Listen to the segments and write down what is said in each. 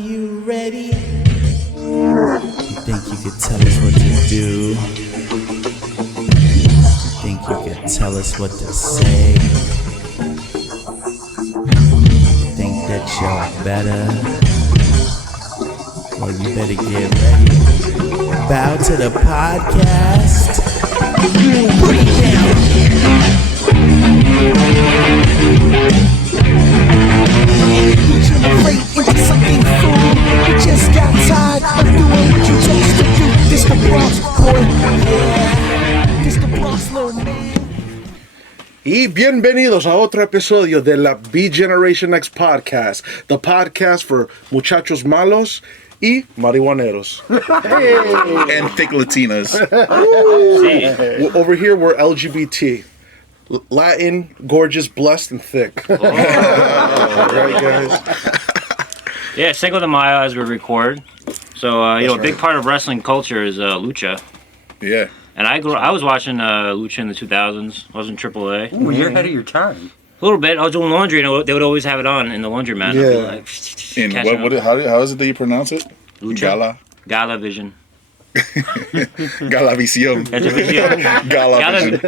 you ready? You think you could tell us what to do? You think you could tell us what to say? You think that you're better? Well, you better get ready. Bow to the podcast. Put it down. Into something cool. You just got tired of doing what you chose to do. This the Bronx, boy. Yeah. This the Bronx, little man. Y bienvenidos a otro episodio de la B Generation X Podcast, the podcast for muchachos malos y marihuaneros. Hey. And thick Latinas. Over here, we're LGBT. Latin, gorgeous, blessed, and thick. Oh. Right, guys? Yeah, Cinco De Mayo as we record. So, a big part of wrestling culture is lucha. Yeah. And I was watching lucha in the 2000s. I was in AAA. Ooh, you're ahead of your time. A little bit. I was doing laundry, and they would always have it on in the laundromat. Yeah. And how is it that you pronounce it? Lucha? Galavision. Galavisión. Galavision.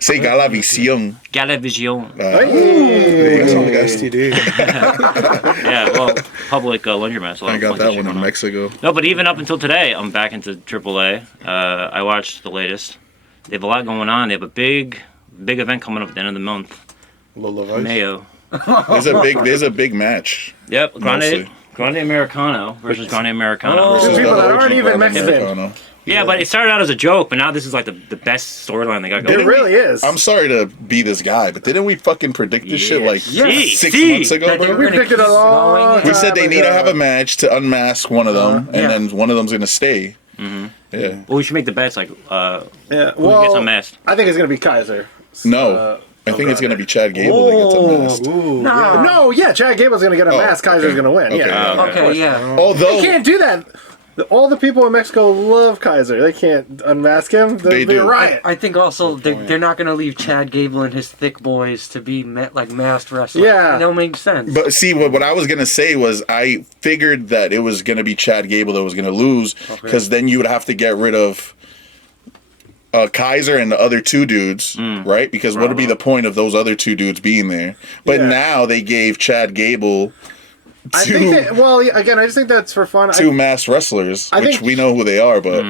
Say Galavisión. Galavision. That's on the STD. Yeah, well, public laundromats. I got that one in Mexico. No, but even up until today, I'm back into AAA. I watched the latest. They have a lot going on. They have a big event coming up at the end of the month. Mayo. There's a big match. Yep, Grande Americano versus Grande Americano. Oh, people that aren't even Mexican. Yeah, but it started out as a joke, but now this is like the best storyline they got going. It really is. I'm sorry to be this guy, but didn't we fucking predict this shit like 6 months ago? We predicted a long time. We said they need to have a match to unmask one of them, and then one of them's gonna stay. Mm-hmm. Yeah. Well, we should make the bets like who gets unmasked. I think it's gonna be Kaiser. No. I think it's going to be Chad Gable that gets unmasked. No, Chad Gable's going to get unmasked. Kaiser's going to win. Okay. Yeah. Although you can't do that. All the people in Mexico love Kaiser. They can't unmask him. They'll be a riot. I think also they're not going to leave Chad Gable and his thick boys to be masked wrestlers. Yeah. That don't make sense. But see, what I was going to say was I figured that it was going to be Chad Gable that was going to lose because then you would have to get rid of Kaiser and the other two dudes, right? Because what would be the point of those other two dudes being there? But now they gave Chad Gable I just think that's for fun. Two masked wrestlers, which we know who they are, but...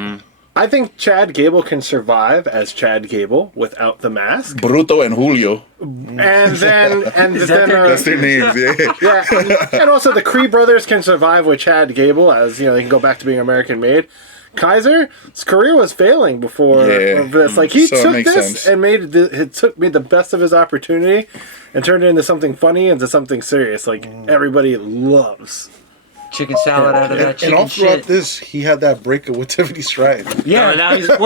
I think Chad Gable can survive as Chad Gable without the mask. Bruto and Julio. And then... that's their names, yeah. And also the Cree brothers can survive with Chad Gable as, they can go back to being American-made. Kaiser's career was failing before this. Like he took this and made the best of his opportunity and turned it into something funny, into something serious. Like everybody loves chicken salad out of that chicken. And all throughout this, he had that breakup with Tiffany Stratton. Yeah, now he's with the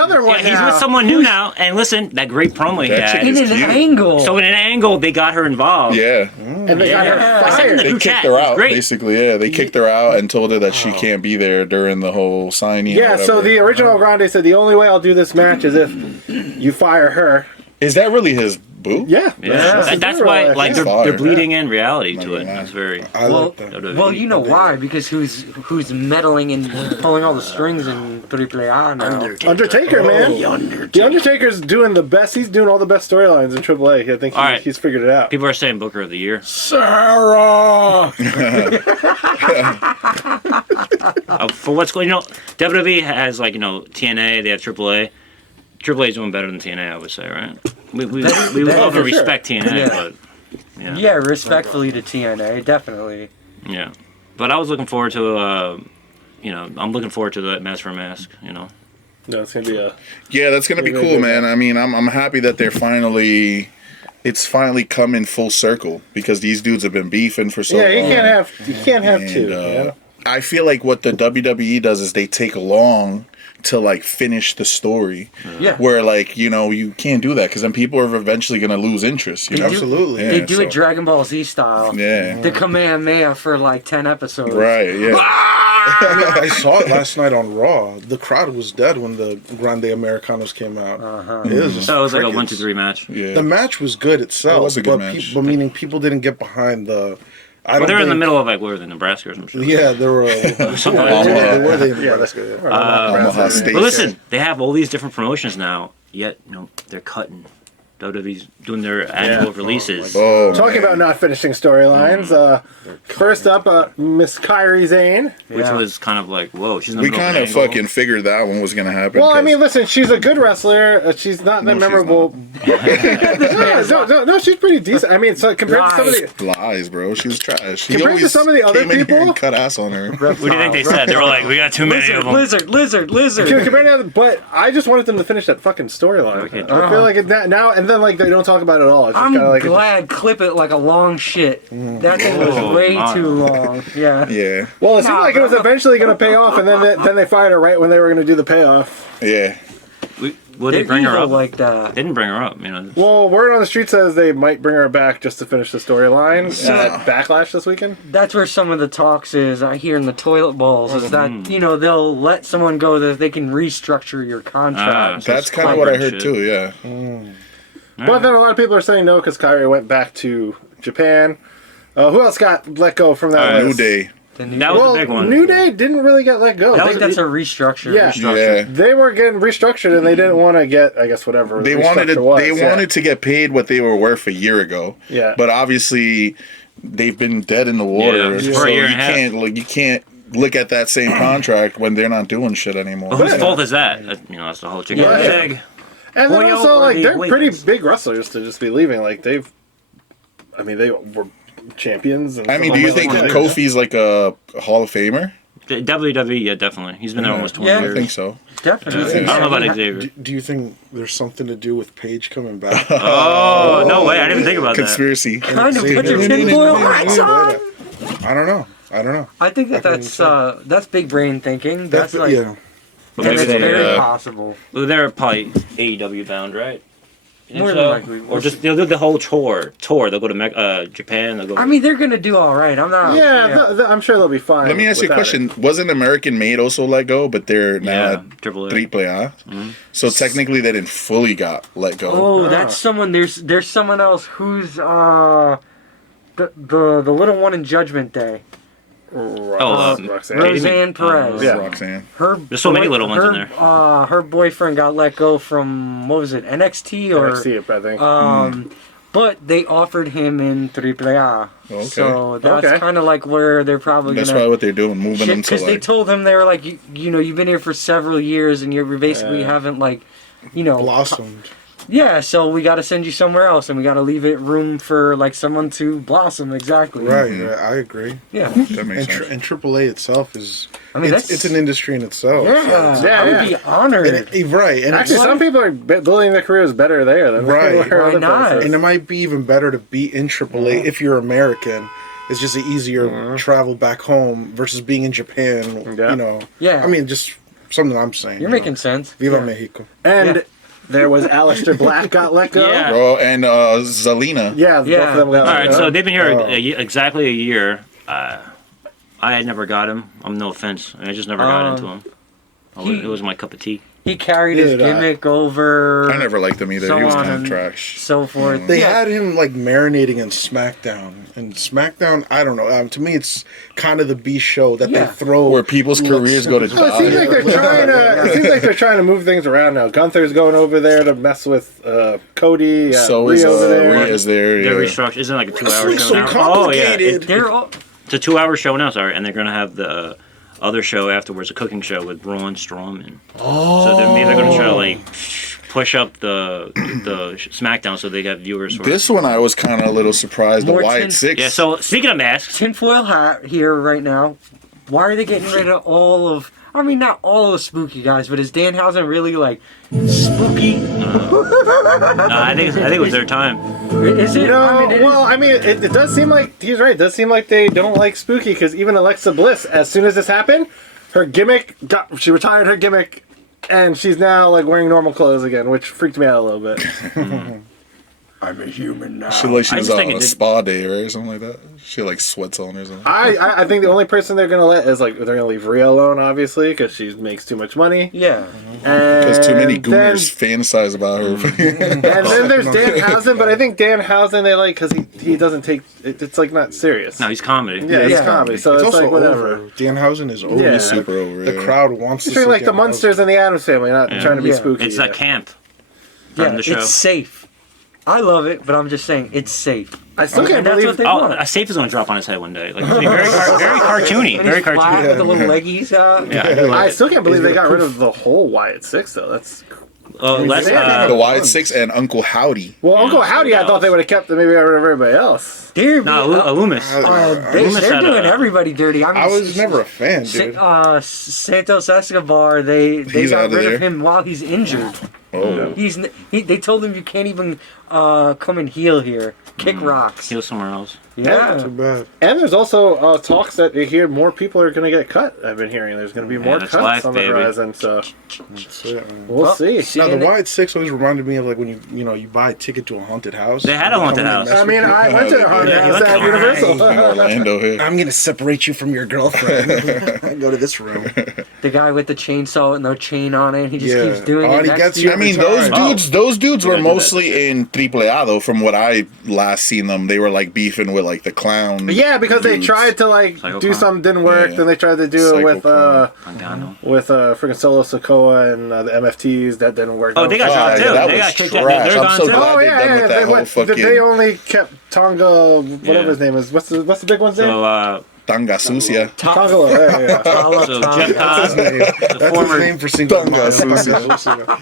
other one. Yeah, he's with someone new now. And listen, that great promo he had. In an angle. So in an angle, they got her involved. Yeah. And they got her fired. They kicked her out, basically. Yeah, they kicked her out and told her that she can't be there during the whole signing. Yeah, so the original Grande said the only way I'll do this match is if you fire her. Is that really his boo? Yeah. That's why they're bleeding in reality to it. That's very... Well, you know why? Because who's meddling and pulling all the strings in AAA now? Undertaker, man. The Undertaker's doing the best. He's doing all the best storylines in AAA. I think he's figured it out. People are saying Booker of the Year. Sarah! For what's going on, WWE has TNA, they have AAA. AAA is doing better than TNA, I would say, right? We love and respect TNA, but yeah, respectfully to TNA, definitely. Yeah, but I was looking forward to I'm looking forward to the Mask for Mask. No, it's gonna be that's gonna be cool, man. I mean, I'm happy that it's finally coming full circle because these dudes have been beefing for so long. Yeah, you can't have two. I feel like what the WWE does is they take long to finish the story. Where you can't do that because then people are eventually going to lose interest. Absolutely. They do it Dragon Ball Z style. Yeah. The Kamehameha for 10 episodes. Right, yeah. I saw it last night on Raw. The crowd was dead when the Grande Americanos came out. It was just it was like a 1-2-3 match. Yeah. The match was good itself. It was a good match. Meaning people didn't get behind the Well, they're in the middle of like where the Nebraska or some shit. Yeah, there were. Something like that. Were they in Nebraska? Omaha State. But listen, they have all these different promotions now. Yet, they're cutting. WWE's doing their annual releases. Talking about not finishing storylines. First up, Miss Kairi Sane. Which was kind of like, whoa, she's in the We middle of kind an of angle. fucking figured that one was gonna happen. Well, I mean, listen, she's a good wrestler. She's not that memorable. No, she's pretty decent. I mean, so compared to some of the lies, bro. She's trash. Compared to some of the other came in here people? and cut ass on her. What do you think they said? They were like, we got too many of them. Lizard. compared to other, but I just wanted them to finish that fucking storyline. Okay. I feel like now and then like they don't talk about it at all. It's just I'm kind of like glad clip it like a long shit. That thing was way too long. Yeah. Yeah. Well, it seemed like it was eventually going to pay off, and then they fired her right when they were going to do the payoff. Yeah. Would they bring her up? Like that. They didn't bring her up, Well, word on the street says they might bring her back just to finish the storyline at Backlash this weekend. That's where some of the talks is. I hear in the toilet bowls is that they'll let someone go that they can restructure your contract. That's kind of what I heard too. Yeah. But then a lot of people are saying no because Kairi went back to Japan. Who else got let go from that New list? Day. That was the big one. New Day didn't really get let go. I think that's a restructure. Yeah. They were getting restructured and they didn't want to get, I guess, whatever. They wanted to get paid what they were worth a year ago. Yeah. But obviously, they've been dead in the water, for so a year you and a half. you can't look at that same contract when they're not doing shit anymore. But whose fault is that? That's the whole chicken and egg. And then Boyo also, or like, the they're pretty Wiggins? big wrestlers to just be leaving. Like, they were champions. And I mean, do you think Kofi's like a Hall of Famer? WWE, yeah, definitely. He's been there almost 20 Yeah. years. I think so. Definitely. I don't know about Xavier. Do you think there's something to do with Paige coming back? Oh, no way. I didn't even think about that. Conspiracy. Kind of put your tinfoil hats on. I don't know. I think that's big brain thinking. That's like But and maybe it's they, very possible. well, they're probably AEW bound, right? You think More so? than likely. Or just they'll do the whole tour. They'll go to Japan. They'll go. I mean, they're gonna do all right. I'm not. I'm sure they'll be fine. Let me ask you a question. Wasn't American Made also let go, but they're now at AAA. AAA? So technically they didn't fully got let go. Oh, that's someone. There's someone else who's the little one in Judgment Day. Roxanne. Roseanne Perez. Yeah. Roxanne. There's so many little ones in there. Her boyfriend got let go from what was it, NXT or NXT, I think. But they offered him in AAA. Okay. So that's kind of like where they're probably That's gonna. probably what they're doing, moving them to Because they like. told him they were like, you've been here for several years and you basically haven't blossomed. Yeah, so we got to send you somewhere else, and we got to leave it room for like someone to blossom. Exactly. Right. I agree. Yeah. That makes sense. And AAA itself is. I mean, it's an industry in itself. Yeah. I would be honored. Right. And Actually, some people are building their careers better there than Right. where Why other not? places. And it might be even better to be in AAA if you're American. It's just an easier travel back home versus being in Japan. Yeah. Yeah. I mean, just something I'm saying. You're making sense. Viva Mexico. And there was Aleister Black got let go. Yeah. Bro, and Zelina. Yeah, both of them got All let right, go. so they've been here exactly a year. I had never got him. No offense. I just never got into him. It was my cup of tea. He carried his gimmick over. I never liked him either. So He was on kind of and trash. So forth. They had him like marinating in SmackDown, and SmackDown, I don't know. To me, it's kind of the B show that they throw where people's careers go to die. It seems like they're trying to. It seems like they're trying to move things around now. Gunther's going over there to mess with Cody. So is Rhea's there. They're Yeah. restructured. Isn't it like a 2-hour Wrestling's show so now? complicated. It's a 2-hour show now. Sorry, and they're gonna have the other show afterwards, a cooking show with Braun Strowman. So maybe they're gonna try to like push up the SmackDown so they got viewers. For This one I was kind of a little surprised. The Wyatt Six. Yeah. So speaking of masks, tinfoil hat here right now. Why are they getting rid of all of? I mean, not all of the spooky guys, but is Danhausen really like spooky? I think it was their time. Is it? It does seem like he's right. It does seem like they don't like spooky because even Alexa Bliss, as soon as this happened, her gimmick she retired her gimmick, and she's now like wearing normal clothes again, which freaked me out a little bit. I'm a human now. She was just out think on a spa day, right? Or something like that. She had, like, sweats on or something. I think the only person they're gonna let is like they're gonna leave Rhea alone, obviously, because she makes too much money. Yeah. Because too many then- gooners fantasize about her. And then there's Danhausen, but I think Danhausen they like because he doesn't take it's like not serious. No, he's comedy. Yeah, it's comedy, so it's also like whatever. over. Danhausen is over. Yeah. He's super over. The yeah. crowd wants to He's treating see like the Danhausen. Munsters and the Addams Family, not trying to be spooky. It's yeah. that camp Yeah, from the show. it's safe. I love it, but I'm just saying it's safe. I still can't And that's what believe. they Oh, want. a safe is going to drop on his head one day. Like, it's gonna be very cartoony. And Very he's flat cartoony. with the little leggies out. Yeah, I do I like it. still can't believe they got rid of the whole Wyatt Six though. That's Let's, The Wyatt Six and Uncle Howdy. well, Uncle Howdy. I thought they would have kept it. Maybe got rid of everybody else. They're Loomis. Loomis they're had doing a- everybody dirty. I mean, I was never a fan, dude. Santos Escobar. They He's got out of rid there. of him while he's injured. Oh. They told him you can't even come and heal here. Kick rocks. Heal somewhere else. Yeah. Too bad. And there's also talks that you hear more people are going to get cut. I've been hearing there's going to be more that's cuts life, on the baby. horizon. So That's it, man. we'll see. Now, the And it- Wyatt Six always reminded me of like when you buy a ticket to a haunted house. They had a haunted house. I mean, I went to a haunted Yeah, you house went at to Universal. In Orlando here. I'm gonna separate you from your girlfriend. Go to this room. The guy with the chainsaw and no chain on it. He just Yeah. keeps doing Oh, it. and he next gets to you you. I mean, those dudes were mostly in AAA though. From what I last seen them, they were like beefing with like the clown. Yeah, because they dudes. tried to like Psycho do Clown. something, didn't work. Yeah. Then they tried to do it with Pagano. freaking Solo Sokoa and the MFTs. That didn't work. Oh, they got Oh, shot yeah, too. that They was got kicked out. trash. They're I'm gone so too. glad Oh they're yeah, done with yeah. that They, whole went, fucking they only kept Tonga, whatever Yeah. his name is. What's the big one's name? So, Tanga Sucia. Tongalo. Yeah. so Jeff Cobb, the That's his former, name for Cinco De Mayo.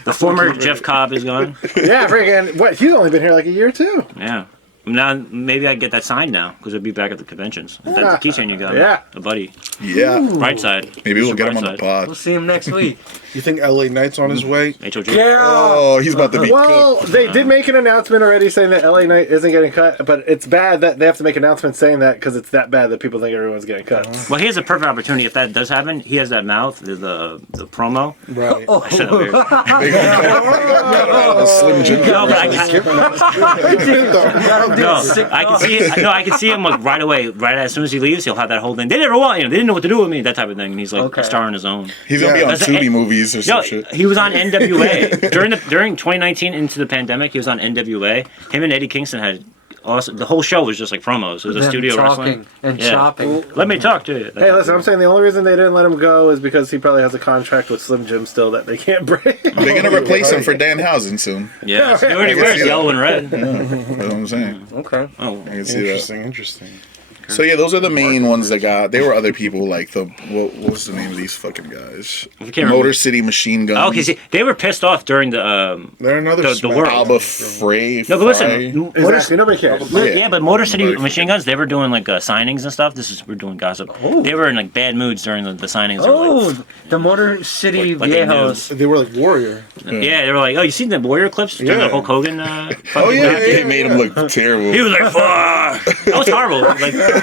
the former Jeff Cobb is gone. Yeah, freaking. What? He's only been here like a year too. Yeah. Now maybe I can get that signed now because it'll be back at the conventions. That's the keychain you got. Yeah. A buddy. Yeah. Right side. Maybe we'll Mr. get him on the Brightside. pod. We'll see him next week. You think LA Knight's on his way? HOG. Oh, he's about to be Well, cooked. they did make an announcement already saying that LA Knight isn't getting cut, but it's bad that they have to make announcements saying that because it's that bad that people think everyone's getting cut. Well, he has a perfect opportunity. If that does happen, he has that mouth, the promo. Right. I said that weird. Slim Jim. No, but I can see it. No, I can see him like right away. Right as soon as he leaves, he'll have that whole thing. They never want, they didn't know what to do with me. That type of thing. And he's like Okay. starring his own. He's gonna be on That's Tubi a- movies or some No, shit. he was on NWA during 2019 into the pandemic. He was on NWA. Him and Eddie Kingston had awesome. The whole show was just like promos. It was a Them studio talking wrestling and Yeah. chopping. Let me talk to you. Hey, listen, I'm saying the only reason they didn't let him go is because he probably has a contract with Slim Jim still that they can't break. They're gonna replace him for Danhausen soon. Yeah, he already I can wears see yellow and red. That's what I'm saying. Okay. Oh, I can see that. Interesting. So yeah, those are the main ones that got. There were other people like what was the name of these fucking guys? I can't remember. Motor City Machine Guns. okay. See, they were pissed off during the They're another The smack- world. Alba Frey. No, but listen, Fry. Exactly, nobody cares. Yeah, but Motor City Nobody Machine Guns, they were doing like signings and stuff. We're doing gossip. They were in like bad moods during the signings. They were, Oh, like, the Motor City Like they knew. Viejos. They were like Warrior. yeah, they were like, oh, you seen the Warrior clips during the Yeah. Hulk Hogan? Oh fucking yeah, match? they made him look terrible. He was like, fuck. That was horrible. Like, all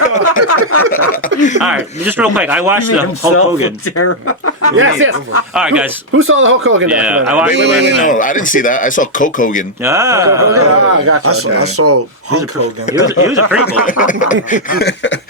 right, just real quick. I watched the Hulk Himself Hogan. looked terrible. Yes, yes. All right, guys. Who saw the Hulk Hogan Yeah, documentary? I watched. Wait, no, I didn't see that. I saw Coke Hogan. Ah, I got you. I saw Hulk Hogan. he was a prequel.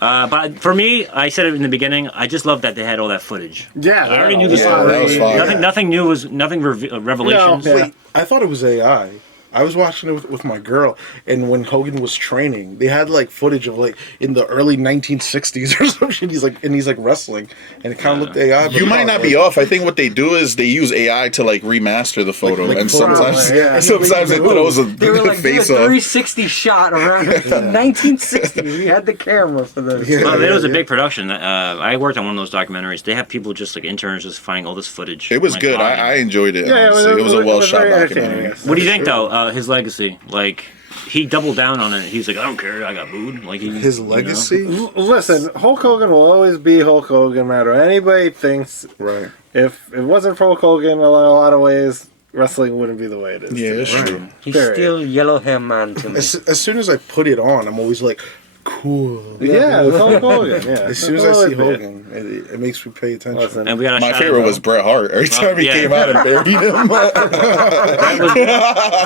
But for me, I said it in the beginning. I just love that they had all that footage. Yeah, I already knew the Yeah, story. that was fire. Nothing new was revelations. No. Wait, I thought it was AI. I was watching it with my girl, and when Hogan was training, they had like footage of like in the early 1960s or some shit. He's like wrestling, and it kind of looked AI. But You might not be off. I think what they do is they use AI to like remaster the photo, Like and photo, sometimes yeah. sometimes it throws a They were like, do a face off. 360 shot around the 1960s. We had the camera for this. Yeah. Well, it was a big production. I worked on one of those documentaries. They have people just like interns just finding all this footage. It was like, good. live. I enjoyed it. Yeah, honestly. It was a well shot very entertaining, documentary. yes. What do you think though? His legacy, like he doubled down on it. He's like, I don't care. I got booed. Like His legacy, Listen, Hulk Hogan will always be Hulk Hogan, no matter what anybody thinks. right? If it wasn't for Hulk Hogan, in a lot of ways, wrestling wouldn't be the way it is. Yeah, that's Right. true. He's Period. still yellow hair man to me. As soon as I put it on, I'm always like, cool. Yeah, it's Hulk Hogan. Yeah. As soon as I see Hogan, it makes me pay attention. Listen, And we got a My shout favorite out. was Bret Hart. Every time he yeah. came out and buried him.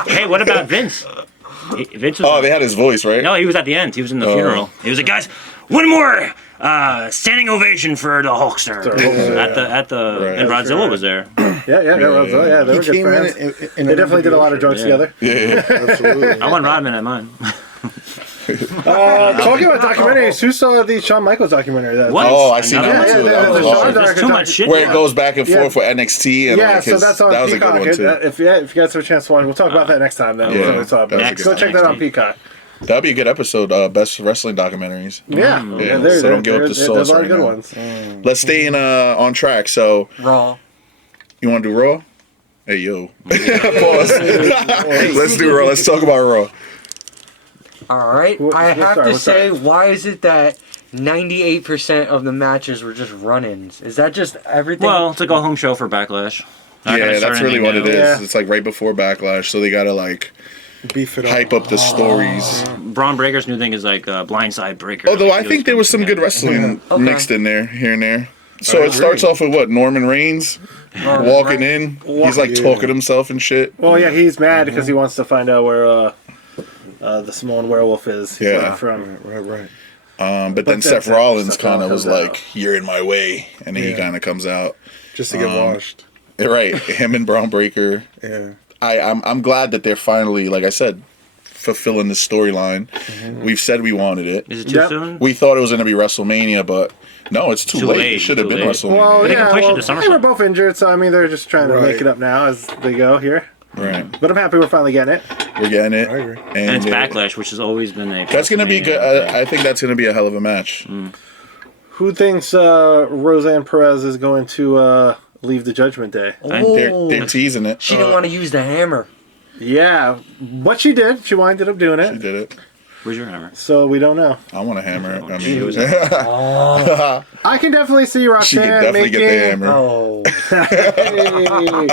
Hey, what about Vince? Vince was they had his voice, right? No, he was at the end. He was in the funeral. He was like, guys, one more standing ovation for the Hulkster. At the and Godzilla was there. Yeah, they were good friends. They definitely did a lot of drugs together. Yeah, Absolutely. I want Rodman at mine. Talking about documentaries, who saw the Shawn Michaels documentary? What? Oh, I seen that one too. That was awesome. There's too much shit. Where it goes back and forth with NXT and like so that's on that was Peacock. a good one too. If you guys have a chance to watch, we'll talk about that next time. Then Yeah. go check that on Peacock. That'd be a good episode. Best wrestling documentaries. Yeah, So don't give up the sauce there's a lot right of good now. ones. Let's stay in on track. So Raw. you want to do Raw? Hey yo, pause. Let's do Raw. Let's talk about Raw. All right. We'll I have start, to we'll say, start. why is it that 98% of the matches were just run-ins? Is that just everything? Well, it's a go-home show for Backlash. Not gonna Yeah, start that's really anything what it new. is. Yeah. It's like right before Backlash, so they gotta like Beef it hype up the stories. Braun Breaker's new thing is like blindside breaker. Although Like, I he think there was some good wrestling Okay. mixed in there, here and there. So I it starts agree. off with what? Norman Reigns walking in. He's like Yeah. talking to himself and shit. Well, yeah, he's mad because he wants to find out where the Samoan werewolf is. He's Yeah. running from. Right. But then then Seth Seth Rollins kind of Rollins was comes like, "You're in my way," and then he Yeah. kind of comes out. Just to get washed. Right, him and Braun Breaker. Yeah. I'm glad that they're finally, like I said, fulfilling the storyline. We've said we wanted it. Is it too Yep. soon? We thought it was going to be WrestleMania, but no, it's too late. It should have too been late. WrestleMania. Well, They can push it to they SummerSlam. were both injured, so I mean they're just trying to Right. make it up now as they go here. Right, But I'm happy we're finally getting it. we're getting it, I agree. And it's uh, Backlash, which has always been a. That's going to be good. I think that's going to be a hell of a match. Who thinks Roseanne Perez is going to leave the Judgment Day? They're teasing it. She didn't want to use the hammer. Yeah, but she did. She winded up doing She it. did it. Where's your hammer? So we don't know. I want to hammer it. I She mean, was- I can definitely see she Roxanne could definitely making. get the hammer. Oh, Hey.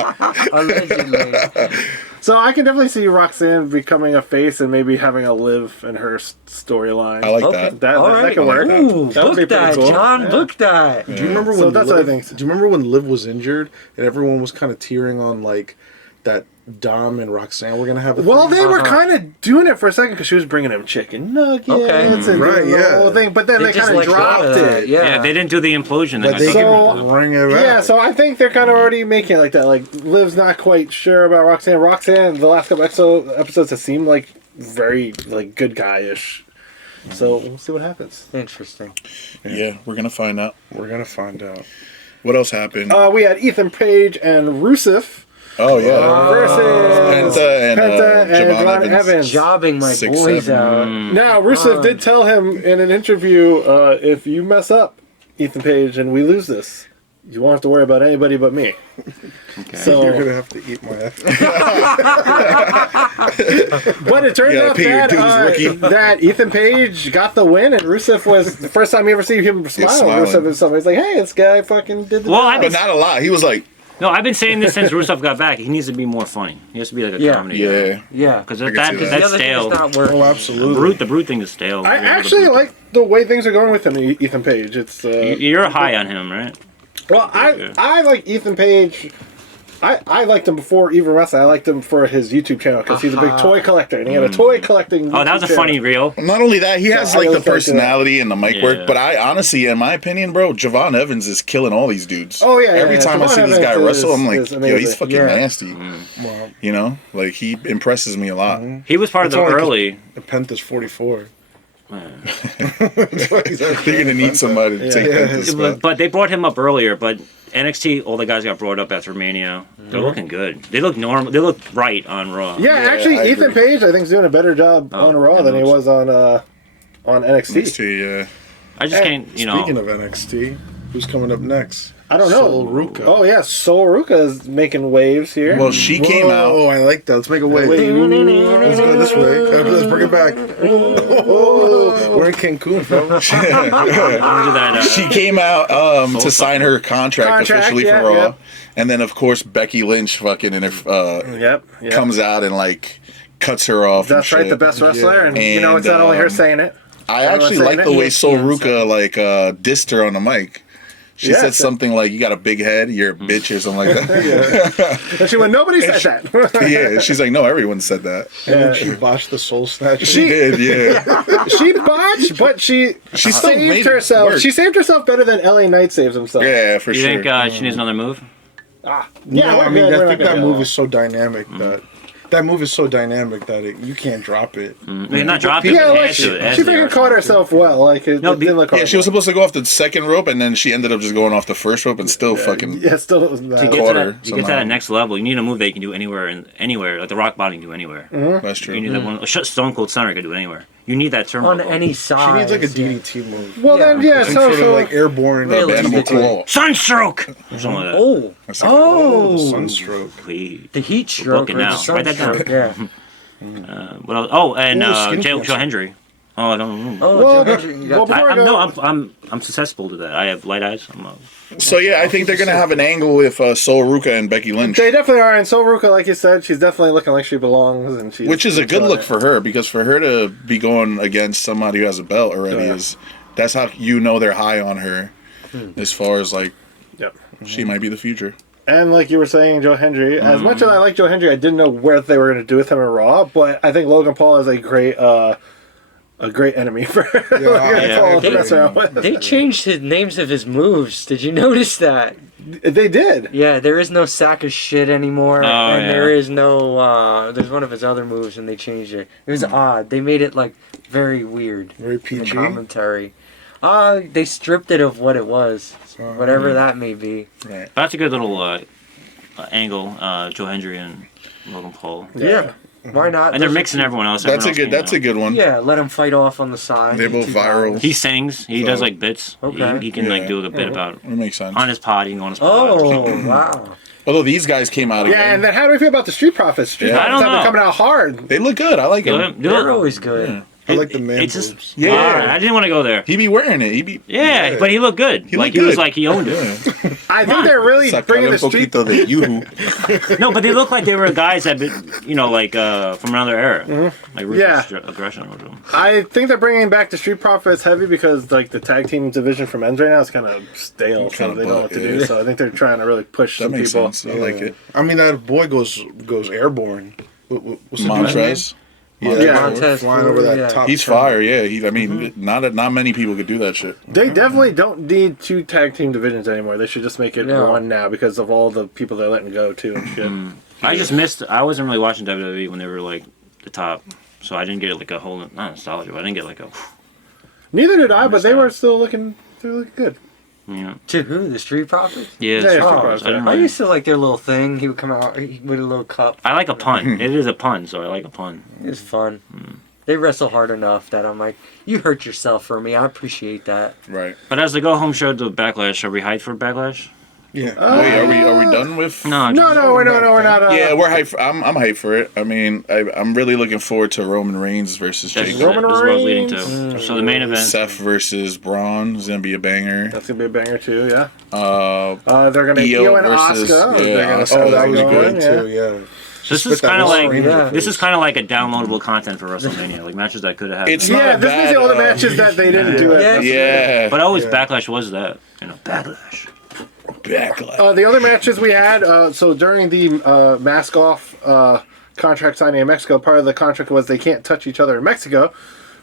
allegedly. So I can definitely see Roxanne becoming a face and maybe having a live in her storyline. I like Okay. that. that. All That right. could work. Ooh, That would be book pretty that, cool. John. Yeah. Book that. Do you remember So when that's what I Liv, think. Do you remember when Liv was injured and everyone was kind of tearing on like that Dom and Roxanne were gonna have a Well, thing? they were kind of doing it for a second because she was bringing him chicken nuggets Okay. and Right, doing the yeah. whole thing, but then they just kind of let go dropped of that, it. Yeah. Yeah, they didn't do the implosion thing. But they So- can bring it back. Yeah, so I think they're kind of already making it like that. Like, Liv's not quite sure about Roxanne. Roxanne, the last couple episodes have seemed like very like good guy-ish. So we'll see what happens. Interesting. Yeah, we're gonna find out. We're gonna find out. What else happened? We had Ethan Page and Rusev Oh yeah, versus Penta and Javon Javon Evans. Evans. Jobbing my 6'7". boys out. Now, Rusev did tell him in an interview, if you mess up, Ethan Page, and we lose this, you won't have to worry about anybody but me. So, You're gonna have to eat my ass. but it turns gotta out pay your dues, rookie. that Ethan Page got the win, and Rusev was the first time you ever see him smile. smiling. Rusev is somebody's like, "Hey, this guy fucking did the Well, job." I've But been, not a lot. He was like, no, I've been saying this since Rusev got back. He needs to be more funny. He has to be like a Yeah. comedy. yeah. Yeah. Because can see that's that. The other thing stale. is not working. Oh, absolutely. Brute, the brute thing is stale. I The actually brute like the way things are going with him, Ethan Page. It's thing. You're high on him, right? well, Yeah. I like Ethan Page. I liked him before even wrestling. I liked him for his YouTube channel because he's a big toy collector, and he had a toy collecting. Oh, that was a YouTube funny channel. reel. Not only that, he has I like really the liked it. personality and the mic Yeah. work. But I honestly, in my opinion, bro, Javon Evans is killing all these dudes. Oh, yeah, Every yeah, time I Javon see this guy Evans wrestle, I'm like, is yo, amazing. he's fucking Yeah. nasty. Well, You know, like he impresses me a lot. He was part of It's the only 'cause- early. the Penta's 44. They're gonna need somebody to take Penta's spot. But they brought him up earlier. But NXT, all the guys got brought up after Mania. They're looking good. They look normal. They look right on Raw. Yeah, Yeah, actually, I Ethan agree. Page, I think, is doing a better job on Raw than he was on NXT. NXT, yeah. I just can't, you know. Speaking of NXT, who's coming up next? I don't know. Sol Ruca. Oh yeah, Sol Ruca is making waves here. Well, she came out. Oh, I like that. Let's make a wave. Wait. Let's go this way. Let's bring it back. Oh, we're in Cancun, bro. I'll do that, She came out to sign her contract officially yeah, for Raw, yeah. and then of course Becky Lynch fucking Yep. comes out and like cuts her off. and That's right, shit. the best wrestler, and you know And, it's not only her saying it. I Everyone's actually saying like it. the way Yeah. Sol Ruca like dissed her on the mic. She said something like, "You got a big head, you're a bitch," or something like that. And she went, "Nobody said that." Yeah, she's like, "No, everyone said that." And then she botched the soul snatch. She did, yeah. She botched, but she still made saved it herself. work. She saved herself better than LA Knight saves himself. Yeah, for You sure. think she needs another move? Yeah, No, I mean, I think that move is. is so dynamic that you can't drop it. I mean, not drop it, Yeah, but like add she to it. Add to the freaking arsenal. caught herself well. Like it didn't look. Yeah, she was supposed to go off the second rope, and then she ended up just going off the first rope and still fucking. Yeah, still was To bad. get to Quarter, that, to get to somehow. that next level, you need a move that you can do anywhere and anywhere, like the rock bottom you can do anywhere. That's true. You need that one. Stone Cold Stunner can do it anywhere. You need that turn On any side. She needs like a DDT move. Well, then, yeah, Some so sort of like airborne Really? Animal claw. Sunstroke or something like that. Oh, That's like, Oh, sunstroke. Please. the heat stroke. booking or now. the Write that down. sunstroke, Yeah. What else? Oh, and skin Joe cancer. Hendry. Oh, I don't know. Oh, Well, Joe Hendry, you got well, that. before I go- I'm susceptible to that. I have light eyes. So yeah, I think they're gonna have an angle with Sol Ruka and Becky Lynch, They definitely are, and Sol Ruka, like you said, she's definitely looking like she belongs, and she's which is a good on look it. for her because for her to be going against somebody who has a belt already that's how you know they're high on her, as far as like Yep. she might be the future. And like you were saying, Joe Hendry. As much as I like Joe Hendry, I didn't know where they were going to do with him in Raw. But I think Logan Paul is a great enemy for Logan Paul to mess around with. They changed his names of his moves. Did you notice that? They did. Yeah, there is no sack of shit anymore, and yeah. there is no. There's one of his other moves, and they changed it. It was odd. They made it like very weird. Very in PG. commentary. They stripped it of what it was, whatever that may be. Right. That's a good little angle. Joe Hendry and Logan Paul. Yeah, why not? And they're Those are mixing two- everyone else. That's a Everyone good. else That's a good one. Yeah, let them fight off on the side. They're both Two viral. guys. He sings. He does like bits. Okay. He can like Yeah. do a bit about It makes sense. on his pod. He can go on his pod. or something. Oh wow! Although these guys came out Yeah, again, and then how do we feel about the Street Profits? Street Yeah. Profits I don't have been know. coming out hard. they look good. I like Do them. it. Do They're it. always good. I like the man It's boobs. just Yeah. I didn't want to go there. He be wearing it. He be Yeah, but he looked good. He like looked he was good. like he owned it. Yeah. I think they're really bringing the Street. poquito de you. No, but they looked like they were guys that, like from another era, like Yeah. ruthless aggression or something. I think they're bringing back the Street Profits heavy because like the tag team division for men's right now is kind of stale, so Kinda they don't know what to butt, do. yeah. So I think they're trying to really push That some makes people. sense. I like it. I mean, that boy goes airborne. What's the dude's name? Montrez. Yeah. Montez flying over that yeah. top. He's turn. fire. Yeah. I mean, not many people could do that shit. They definitely don't need two tag team divisions anymore. They should just make it No. one now because of all the people they're letting go too and shit. I just missed. I wasn't really watching WWE when they were like the top, so I didn't get like a whole not nostalgia. But I didn't get like a Neither did I, but they were still looking. They were looking good. To who? The Street Profits? Yeah, Yeah, Street Street Profits. Profits, I didn't I really- used to like their little thing. He would come out with a little cup. I like a pun. It is a pun, so I like a pun. It was fun. They wrestle hard enough that I'm like, you hurt yourself for me. I appreciate that. Right. But as the go home show to Backlash, are we hyped for Backlash? Yeah. Wait, are we done with? No, No, we're not. Yeah, we're hyped. I'm hyped for it. I mean, I'm really looking forward to Roman Reigns versus That's Jake. Roman this is what I was leading Reigns. to. So the main event. Seth versus Braun is gonna be a banger. That's gonna be a banger too. Yeah. Uh, They're gonna Io Io and versus- Asuka. yeah, They're gonna Asuka, start That was going, good yeah. too. Yeah. This is Spit that kind of little like string in your this face. is kind of like a downloadable content for WrestleMania, like matches that could have happened. It's not Yeah, a this is bad, the other matches that they didn't do it. Yeah. Yeah. But always Yeah. Backlash was that, Backlash. Backlash. The other matches we had, so during the mask off contract signing in Mexico, part of the contract was they can't touch each other in Mexico.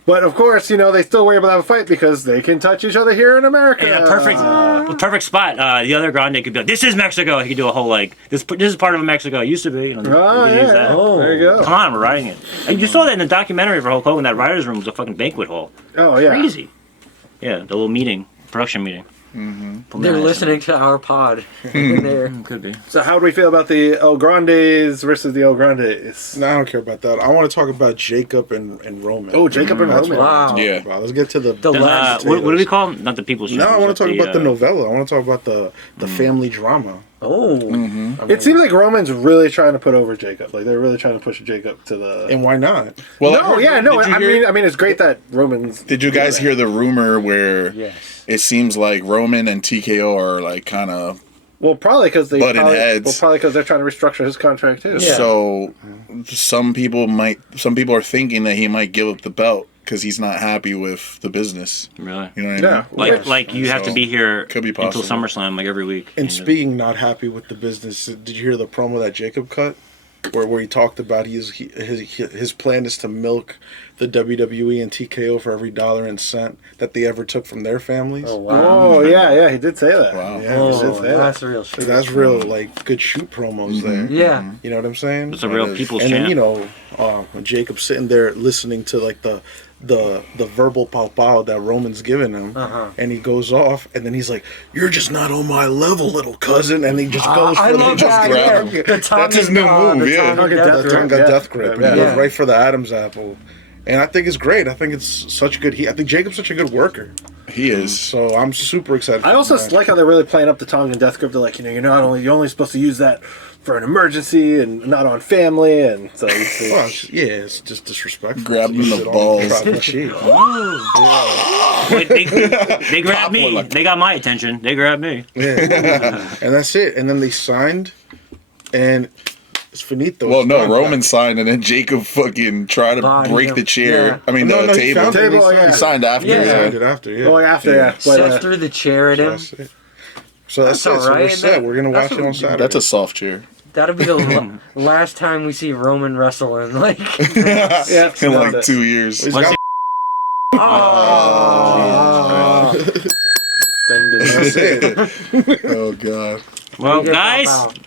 But of course, they still were able to have a fight because they can touch each other here in America. And a perfect spot. The other Grande could be like, "This is Mexico." He could do a whole like, "This is part of Mexico. It used to be." Oh, they could use yeah. that. There you go. Come on, we're riding it. And you saw that in the documentary for Hulk Hogan. That writers' room was a fucking banquet hall. Oh, yeah. Crazy. Yeah, the little production meeting. They're listening to our pod. in there. Could be. So how do we feel about the El Grandes versus the El Grandes? No, I don't care about that. I want to talk about Jacob and Roman. Oh, Jacob and That's Roman. what I wanna talk Yeah. about. Let's get to the last What do we call them? Not the People's No, I Champions, want to but talk about the novella. I want to talk about the family drama. Oh. It seems like Roman's really trying to put over Jacob. Like they're really trying to push Jacob to the. And why not? Well, No, yeah, no. Did you hear- I mean, it's great that Roman's. Did you guys hear the rumor where Yes. it seems like Roman and TKO are like kind of Well, probably because they. Butting probably, heads. Well, probably because they're trying to restructure his contract too. Yeah. so some people are thinking that he might give up the belt because he's not happy with the business. Really? You know what I mean? Like you have to be here could be until possible. SummerSlam, like every week. And speaking not happy with the business, did you hear the promo that Jacob cut? Where he talked about his plan is to milk the WWE and TKO for every dollar and cent that they ever took from their families. Oh wow. Oh yeah, he did say that. Wow. Yeah, he did say that. That's real shit. That's real, like, good shoot promos there. Yeah. You know what I'm saying? It's a real people's And champ. then, you know, Jacob's sitting there listening to, like, the verbal pow that Roman's giving him, and he goes off, and then he's like, "You're just not on my level, little cousin," and he just goes I for love just that. grab Yeah. him. That's his new move, yeah. The Tonga death grip, and he Yeah. goes right for the Adam's apple. And I think it's great. I think it's such good heat. I think Jacob's such a good worker. He is. So I'm super excited. I also like how they're really playing up the Tongan death grip. They're like, you're only supposed to use that for an emergency and not on family, and so you see. Well, it's just disrespectful. Grab him in Use the it on balls. tribal chief. Wait, they grabbed me. like- They got my attention. They grabbed me. Yeah. And that's it. And then they signed, and it's finito. Well, It's no, done. Roman signed, and then Jacob fucking tried to Body break him. the chair. Yeah. I mean, No, the no, he table. found it. Table, He yeah. He signed after. Yeah. signed it after, yeah. Oh, after, yeah. But, Sets through the chair at him. That's it. So that's That's it. So we're alright. set. We're gonna That's watch it what- on Saturday. That's a soft chair. That'll be the last time we see Roman wrestle in like. yeah, In like that's it. 2 years. He's What's got- Oh. That's it. Oh, God. Well, Get guys, out.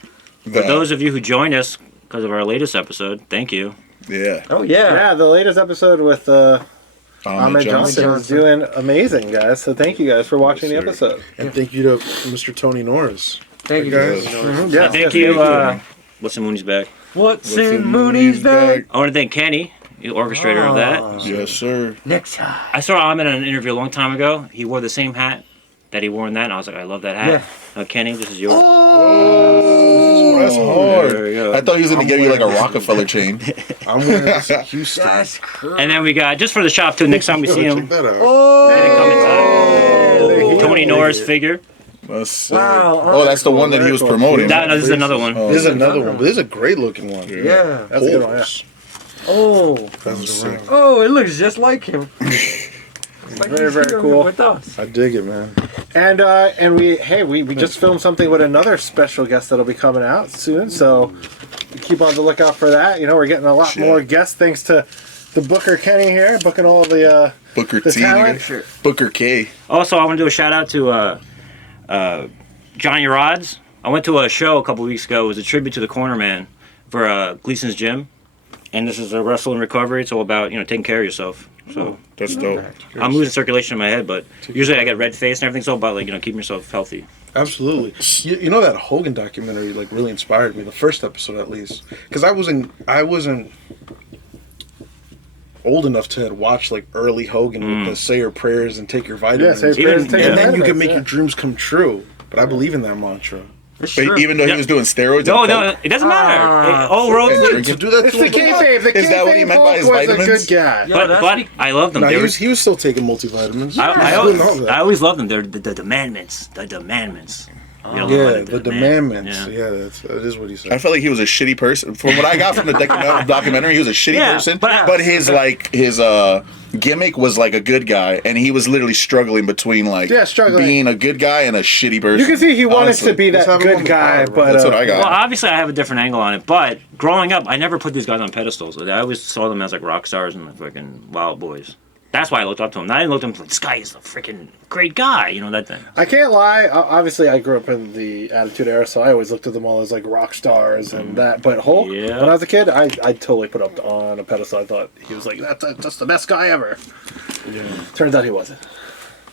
for those of you who joined us because of our latest episode, thank you. Yeah. Oh yeah. Yeah, the latest episode with Ahmed Johnson is doing amazing, guys. So thank you guys for watching the Yes, sir. episode. And thank you to Mr. Tony Norris. Thank you guys. guys. Yes, Thank yes, you. thank What's in Mooney's back? What's in Mooney's bag? I want to thank Kenny, the orchestrator of that. Yes, sir. Next time. I saw Ahmed in an interview a long time ago. He wore the same hat that he wore in that, and I was like, I love that hat. Kenny, this is yours. Oh, that's hard. There we go. I thought he was going to give you like a Rockefeller chain. I'm wearing this in Houston. That's crazy. And then we got, just for the shop too, next time we see Check him, that out. Tony Norris figure. That's sick. Wow. Oh, that's the one that he was promoting. No, this is another one. This is another one, but this is a great looking one. Yeah. That's a good one, yeah. Oh. That's sick. Oh, it looks just like him. Like Very, he's very here cool. with us. I dig it, man. And we just filmed something with another special guest that'll be coming out soon. So keep on the lookout for that. We're getting a lot more guests thanks to the Booker Kenny here, booking all the Booker the T. talent. Booker K. Also, I want to do a shout out to Johnny Rods. I went to a show a couple weeks ago. It was a tribute to the Corner Man for Gleason's Gym. And this is a wrestle and recovery. It's all about, taking care of yourself. So That's dope. I'm losing circulation in my head, but usually I get red face and everything. It's all about keeping yourself healthy. Absolutely. You know that Hogan documentary really inspired me. The first episode, at least, because I wasn't old enough to watch early Hogan with the say your prayers and take your vitamins. Yeah, say your prayers and take and your then you can vitamins, make yeah. your dreams come true. But I believe in that mantra. It's But true. even though he was doing steroids, No, and no, coke, it doesn't matter. All and roads. drinking. To do that It's to the him a lot. kayfabe. The Is that what he kayfabe meant by his Hulk was a vitamins? good guy. Yeah, But that's I love them. No, They he were- was still taking multivitamins. I didn't know that. always loved them. They're the demandments. The demandments. You know, Yeah, like the demand- demandments. Yeah. Yeah, that is what he said. I felt like he was a shitty person. From what I got from the documentary, he was a shitty Yeah, person. but- But his gimmick was like a good guy, and he was literally struggling between struggling. being a good guy and a shitty person. You can see he wanted honestly. to be that Let's have him on good the guy, pod, but That's what I got. Well, obviously, I have a different angle on it. But growing up, I never put these guys on pedestals. I always saw them as rock stars and fucking wild boys. That's why I looked up to him. I didn't look at him like, this guy is a freaking great guy. That thing. I can't lie. Obviously, I grew up in the Attitude Era, so I always looked at them all as rock stars and that. But Hulk, Yeah. when I was a kid, I totally put up on a pedestal. I thought he was that's the best guy ever. Yeah. Turns out he wasn't.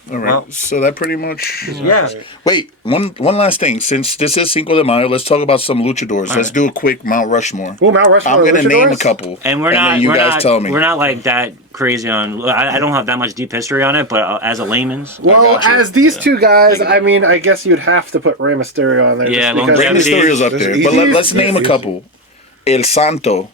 All right, Well- so that pretty much. Yeah. Wait, one last thing. Since this is Cinco de Mayo, let's talk about some luchadors. Let's do a quick Mount Rushmore. Oh, Mount Rushmore. I'm gonna name a luchadors? couple, And we're not. then you we're guys not, tell me. We're not that crazy on. I don't have that much deep history on it, but as a layman's. Well, got you. as these two guys, I mean, I guess you'd have to put Rey Mysterio on there. Yeah, just because Rey longevity. Mysterio's up there, but let's name a couple. El Santo,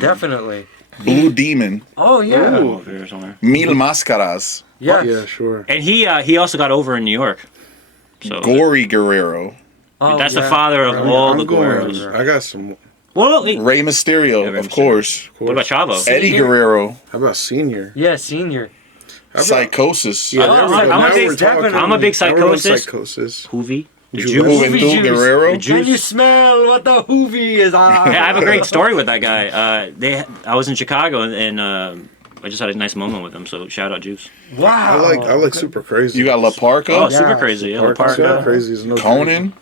Definitely. Blue Demon, Oh yeah. Ooh. Over here somewhere. Mil Máscaras, Yeah. Yeah, sure. And he also got over in New York. So Gory Guerrero. Oh, that's yeah. the father of all I'm the going- Guerreros. I got some. Well, Rey Mysterio, Rey of Mysterio. course. What about Chavo? Eddie Guerrero. How about Senior? Yeah, Senior. Psychosis. Yeah, there we go. Now we're talking. I'm a big Now we're on Psychosis. Hoovy. The Juice. Juice. Juventud Guerrero. The Juice. Can you smell what the hoovy is on? Yeah, I have a great story with that guy. I was in Chicago and I just had a nice moment with him. So shout out Juice. Wow. I like Super Crazy. You got La Parka. Oh, Yeah. super crazy. Yeah, La Super Parka. Crazy is no Conan.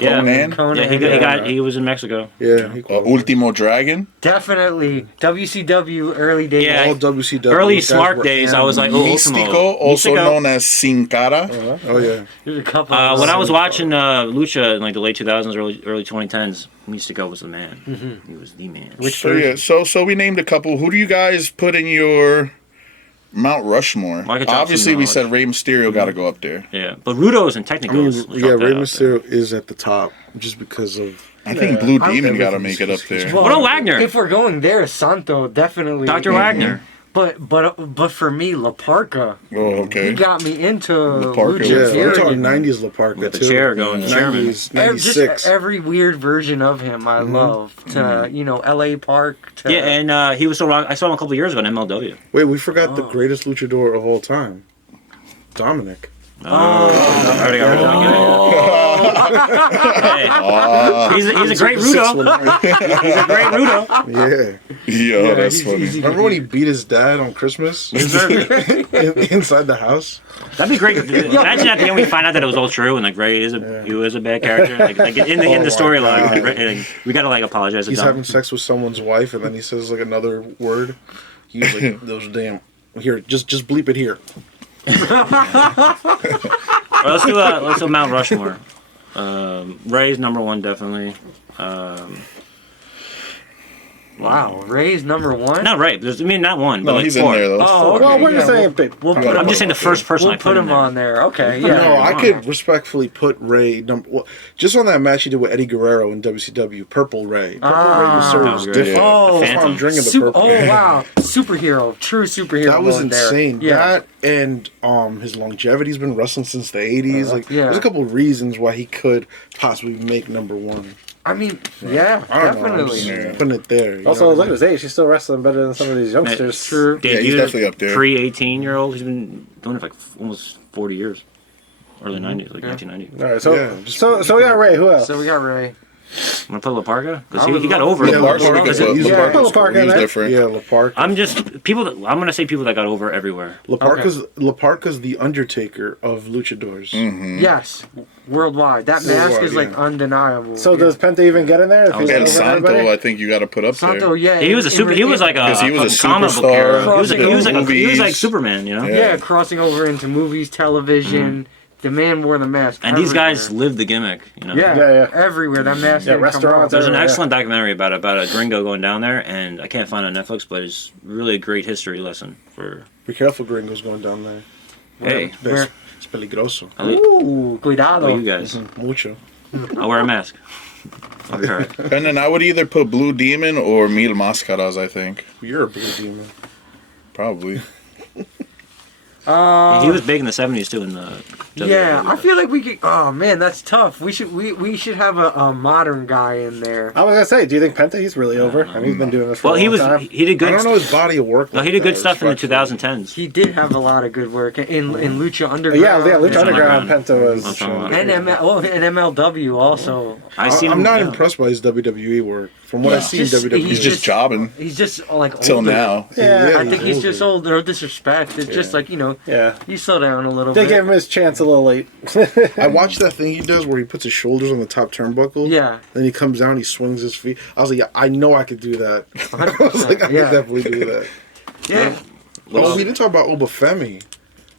Yeah. Conan. Yeah, he was in Mexico. Yeah, he Ultimo Dragon. Definitely. WCW early days. Yeah. all WCW. Early guys smart were days, I was like, oh, Mystico, Ultimo. also Mystico. known as Sin Cara. Oh yeah. There's a couple. When I was watching Lucha in like the late 2000s, early 2010s, Mystico was the man. He was the man. So we named a couple. Who do you guys put in your Mount Rushmore? Michael Johnson, Obviously, we Mount said Rey Mysterio got to go up there. Yeah, but Rudos and I Technicals. mean, yeah, Rey Mysterio is at the top just because of. I think Blue Demon got to make it up there. Well, What about Wagner? If we're going there, Santo definitely. Dr. Wagner. But for me, La Parka. Oh, okay. He got me into Parka. Lucha. Yeah, we're period. talking 90s La Parka With the too. chair going, the chairman. 90s, Just 96. every weird version of him, I love. To LA Park. To, Yeah, and he was so wrong. I saw him a couple years ago in MLW. Wait, we forgot the greatest luchador of all time, Dominic. I already got rid of him. Hey, he's a great Rudo. He's a great Rudo. Yeah. Yo, that's funny. Remember when he beat his dad on Christmas inside the house? That'd be great. Imagine at the end we find out that it was all true and like Ray he was a bad character. Like in the storyline, like, we gotta like apologize. He's having sex with someone's wife, and then he says like another word. He's like, "Those damn here, just bleep it here." Let's do Mount Rushmore. Ray's number one definitely. Wow, Ray's number one. Not Ray. Not one. But No, like he's four. in there though. Oh, okay, Well, we're just saying. We'll put I'm I'm just saying the first person I We'll put put in him there. on there. Okay, yeah. No, I could respectfully put Ray just on that match he did with Eddie Guerrero in WCW. Purple Ray. Purple Ray was that served was was great. different. Oh, That's why I'm drinking the Sup- purple. oh wow, superhero, true superhero. That was moment there. insane. Yeah. That and his longevity's been wrestling since the 80s. Like, Yeah. there's a couple reasons why he could possibly make number one. I mean, yeah, I don't know. I'm definitely. just putting it there. you Also, know? look at his age. He's still wrestling better than some of these youngsters. True. Yeah, he's definitely up there. Pre-18-year-old. He's been doing it for like almost 40 years. Early 90s, like 1990. All right, so Yeah, just- so we got Ray. Who else? So we got Ray. I'm gonna put La Parka because I would he got love- over. Yeah, it. La Parka, we could Because put it- Yeah. La Parka Parka's in there. different. Yeah, La Parka. I'm gonna say people that got over everywhere. La Parka's the Undertaker of luchadors. Mm-hmm. Yes, worldwide. That mask Worldwide, is like yeah. undeniable. So does Penta even get in there? If he's And over Santo, everybody? I think you got to put up Santo, there. yeah, He was a super. He was like a, 'Cause he was a comic book superstar. hero. He was Movies. like Superman, you know. yeah, crossing over into movies, television. The man wore the mask. And these everywhere. guys lived the gimmick, you know. Yeah, Yeah. everywhere. That mask. Yeah, didn't come restaurants, off. There's an Yeah. excellent documentary about a gringo going down there, and I can't find it on Netflix, but it's really a great history lesson for. Be careful, gringos going down there. Hey, Where? It's peligroso. Ooh, cuidado. you guys. Mucho. I'll wear a mask. I'll be alright. And then I would either put Blue Demon or Mil Máscaras, I think. You're a blue demon. Probably. He was big in the '70s too. In the Yeah, I feel like we could. Oh man, that's tough. We should have a modern guy in there. I was gonna say, do you think Penta? He's really over. I mean, he's been doing this for Well, a he long was. time. He did I good. don't know his body of work. No, like he did good that, stuff in the respectfully. 2010s. He did have a lot of good work in Lucha Underground. Yeah, Lucha Yeah. Underground. Penta was. I'm talking about- And MLW also. I see him. I'm not yeah. impressed by his WWE work. From what No. I've seen, Just- WWE. He's just jobbing He's just like till older. now. Yeah, I think he's just old. No disrespect. It's just like Yeah, you slow down a little they bit. gave him his chance a little late. I watched that thing he does where he puts his shoulders on the top turnbuckle. Yeah. Then he comes down, he swings his feet. I was like, yeah, I know I could do that. I was like, I could Yeah. definitely do that. Yeah. Oh, we didn't talk about Oba Femi.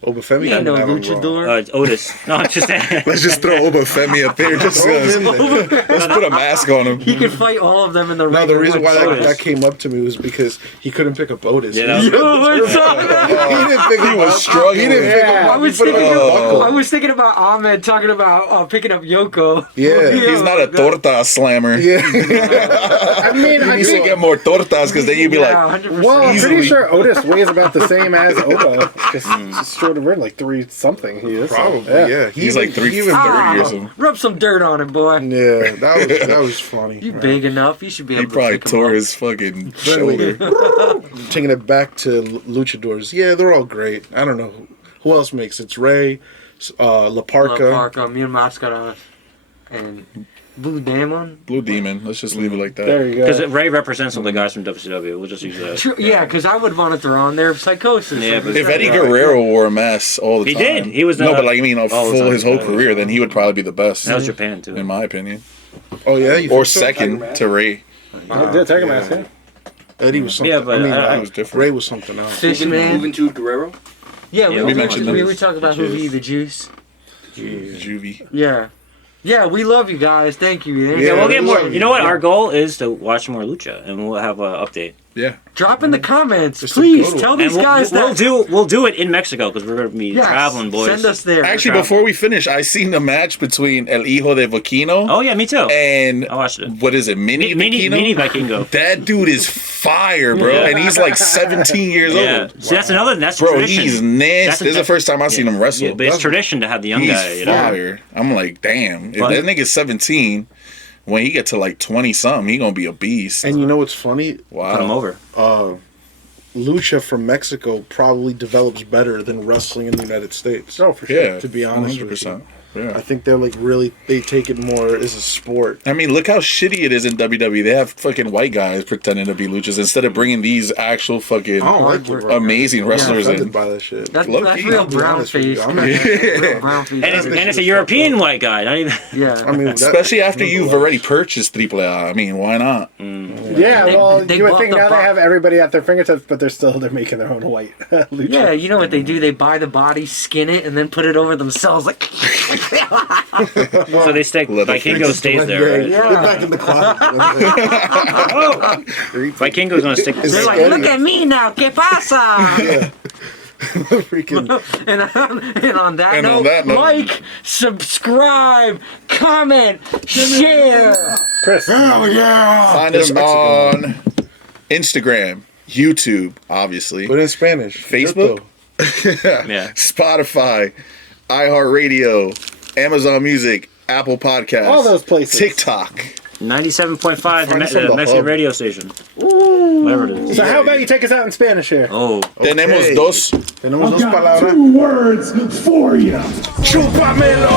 Oba Femi He got ain't no that one wrong. luchador. It's Otis. No, I'm just saying. Let's just throw Oba Femi up there. Just let's put a mask on him. He could fight all of them in the ring. No, the reason why Otis. that came up to me was because he couldn't pick up Otis. Yeah, that was- Yo, what's up? He didn't pick He him was up. struggling. He didn't pick him Yeah. up. I was He put him thinking. on the buckle. I was thinking about Ahmed talking about picking up Yoko. Yeah. He's not a torta slammer. Yeah. I mean, You need to get more tortas because then you'd be like, 100%. well, I'm Easily. pretty sure Otis weighs about the same as Oba. Just straight would have written like 3-something. He is Probably, yeah. He's like 330 or something. Rub some dirt on it, boy. Yeah, that was funny. You big enough. You should be able He to probably pick 'em tore up. his fucking shoulder. Taking it back to luchadors. Yeah, they're all great. I don't know who else makes it. It's Ray, La Parca. Mil Mascara, and Blue Demon. Blue Demon. Let's just leave it like that. There you go. Because Ray represents all the guys from WCW. We'll just use that. True, yeah, because I would want to throw on there Psychosis. Yeah, but- If Eddie Guerrero wore a mask all the He time, did. He was no, the- but like I mean, all the full time. his whole career, then he would probably be the best. That was Japan too. in my opinion, Oh yeah, you or think so? second to Ray. Yeah, Tiger Mask, yeah. Eddie was something. Yeah, but It was different. Ray was something else. Fishman. Moving to Guerrero. Yeah, Yeah, we mentioned them. we talk about Hoovy the Juice. Juvie. Yeah. Yeah, we love you guys. Thank you. Yeah, we'll get more. Yeah. You know what? Our goal is to watch more lucha, and we'll have an update. Yeah. Drop in the comments, Just a please. good Tell one. these And guys that. we'll do it in Mexico because we're gonna be Yes, traveling, boys. Send us there. Actually, before we finish, I seen the match between El Hijo de Vikingo Oh yeah, me too. and I watched it. what is it, Mini Vikingo? Mini Vikingo. That dude is fire, bro, Yeah. and he's like 17 years Yeah. old. See, that's another. That's Bro, tradition. he's nasty. That's This is the first time I've seen him wrestle. Yeah, but it's tradition to have the young He's guy. You know? fire. I'm like, damn. If But- that nigga's 17, when he get to like 20 something, he gonna be a beast. And you know what's funny? Wow. Put him over. Lucha from Mexico probably develops better than wrestling in the United States. Oh, for sure. Yeah, To be honest with 100%. I Yeah. think they're like really, they take it more as a sport. I mean, look how shitty it is in WWE. They have fucking white guys pretending to be luchas instead of bringing these actual fucking I don't like it. amazing I'm wrestlers offended in. by that shit. That's Low-key, real I'll be brown honest with you. face. I'm That's not- real brown face. And it's a European white guy. Not even. Yeah. I mean, that- Especially after you've already purchased AAA. I mean, why not? Yeah, They- well, they you would bought think the now bo- they have everybody at their fingertips, but they're making their own white lucha. Yeah, you know what they do? They buy the body, skin it, and then put it over themselves. Like, So they stick. Vikingo stays there. Right? Get back in the closet. Vikingo's gonna stick. they're like, look at me now, ¿qué pasa? Freaking. And on that And note, on that note- like, subscribe, comment, share. Chris. Find us on Instagram, YouTube, obviously, But in Spanish. Facebook? Yeah. Spotify, iHeartRadio, Amazon Music, Apple Podcasts, All those places. TikTok. 97.5, Find us on the the Mexican hub. radio station. Whatever it is. So how about you take us out in Spanish here? Oh. Tenemos dos. Tenemos dos palabras. 2 words for you. Chúpamelo.